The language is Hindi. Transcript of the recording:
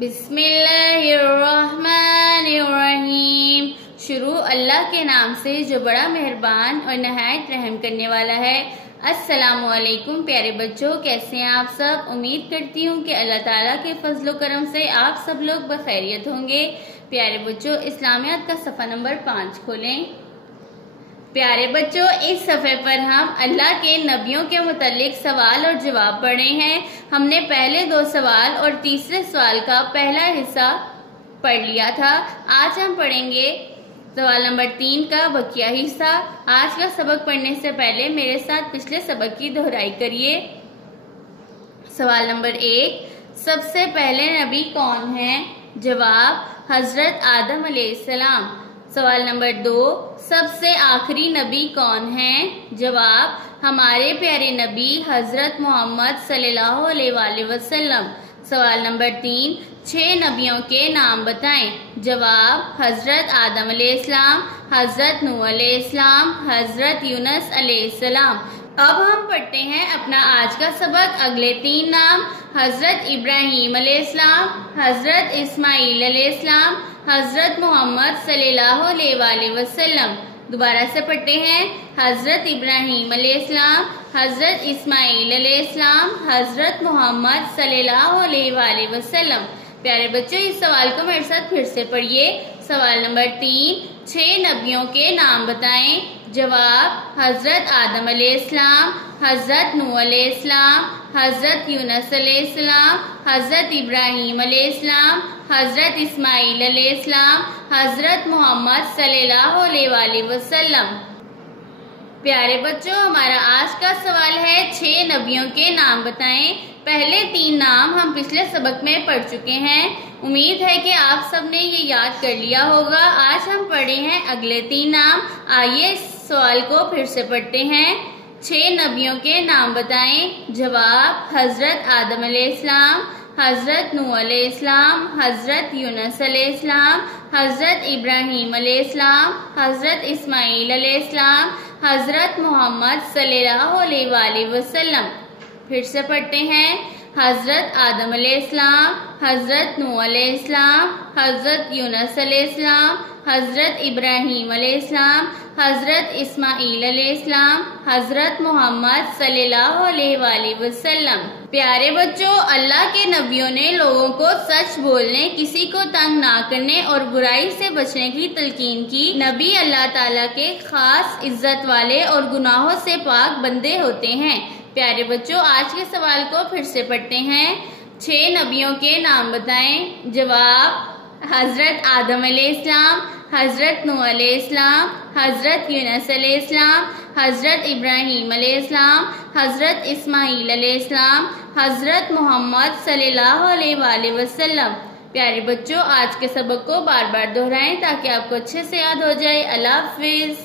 बिस्मिल्लाहिर्रहमानिर्रहीम। शुरू अल्लाह के नाम से जो बड़ा मेहरबान और नहायत रहम करने वाला है। अस्सलामुअलैकुम प्यारे बच्चों, कैसे हैं आप सब। उम्मीद करती हूँ कि अल्लाह ताला के फजलो करम से आप सब लोग बखैरियत होंगे। प्यारे बच्चों, इस्लामियात का सफ़ा नंबर 5 खोलें। प्यारे बच्चों, इस सफ़े पर हम अल्लाह के नबियों के मुतालिक सवाल और जवाब पढ़े हैं। हमने पहले 2 सवाल और तीसरे सवाल का पहला हिस्सा पढ़ लिया था। आज हम पढ़ेंगे सवाल नंबर 3 का बकिया हिस्सा। आज का सबक पढ़ने से पहले मेरे साथ पिछले सबक की दोहराई करिए। सवाल नंबर 1, सबसे पहले नबी कौन है? जवाब, हजरत आदम अलैहिस्सलाम। सवाल नंबर 2, सबसे आखिरी नबी कौन है? जवाब, हमारे प्यारे नबी हजरत मोहम्मद सल्लल्लाहु अलैहि वसल्लम। सवाल नंबर 3, 6 नबियों के नाम बताएं। जवाब, हजरत आदम अलैहिस्सलाम, हजरत नूह अलैहिस्सलाम, हजरत यूनुस अलैहिस्सलाम। अब हम पढ़ते हैं अपना आज का सबक। अगले 3 नाम, हजरत इब्राहीम अलैहिस्सलाम, हजरत इस्माइल अलैहिस्सलाम, हजरत मोहम्मद सल्लल्लाहु अलैहि वसल्लम। दोबारा से पढ़ते हैं। हजरत इब्राहीम अलैहिस्सलाम, हजरत इस्माइल अलैहिस्सलाम, हजरत मोहम्मद सल्लल्लाहु अलैहि वसल्लम। प्यारे बच्चों, इस सवाल को मेरे साथ फिर से पढ़िए। सवाल नंबर 3, 6 नबियों के नाम बताएं। जवाब, हजरत आदम अलैहिस्सलाम, हजरत नूह अलैहिस्सलाम, हजरत यूनुस अलैहिस्सलाम, हजरत इब्राहीम अलैहिस्सलाम, हजरत इस्माइल अलैहिस्सलाम, हजरत मोहम्मद सल्लल्लाहु अलैहि वसल्लम। प्यारे बच्चों, हमारा आज का सवाल है 6 नबियों के नाम बताएं। पहले 3 नाम हम पिछले सबक में पढ़ चुके हैं। उम्मीद है कि आप सबने ये याद कर लिया होगा। आज हम पढ़े हैं अगले 3 नाम। आइए इस सवाल को फिर से पढ़ते हैं। 6 नबियों के नाम बताएं। जवाब, हजरत आदम अलैहिस्सलाम, हजरत नूह अलैहिस्सलाम, हजरत यूनुस अलैहिस्सलाम, हजरत इब्राहीम अलैहिस्सलाम, हजरत इस्माइल अलैहिस्सलाम, हजरत मोहम्मद सल्लल्लाहु अलैहि वसल्लम। फिर से पढ़ते हैं। हजरत आदम अलैहिस्सलाम, हजरत नूह अलैहिस्सलाम, हजरत यूनुस अलैहिस्सलाम, हजरत इब्राहीम अलैहिस्सलाम, हजरत इस्माइल अलैहिस्सलाम, हजरत मोहम्मद सल्लल्लाहु अलैहि वसल्लम। प्यारे बच्चों, अल्लाह के नबियों ने लोगों को सच बोलने, किसी को तंग ना करने और बुराई से बचने की तलकीन की। नबी अल्लाह ताला के खास इज्जत वाले और गुनाहों से पाक बंदे होते हैं। प्यारे बच्चों, आज के सवाल को फिर से पढ़ते हैं। 6 नबियों के नाम बताएं। जवाब, हजरत आदम अलैहिस्सलाम, हजरत नूह अलैहिस्सलाम, हजरत यूनुस अलैहिस्सलाम, हजरत इब्राहीम अलैहिस्सलाम, हजरत इस्माइल अलैहिस्सलाम, हजरत मोहम्मद सल्लल्लाहु अलैहि वसल्लम। प्यारे बच्चों, आज के सबक को बार बार दोहराएं ताकि आपको अच्छे से याद हो जाए। अल्लाह हाफिज।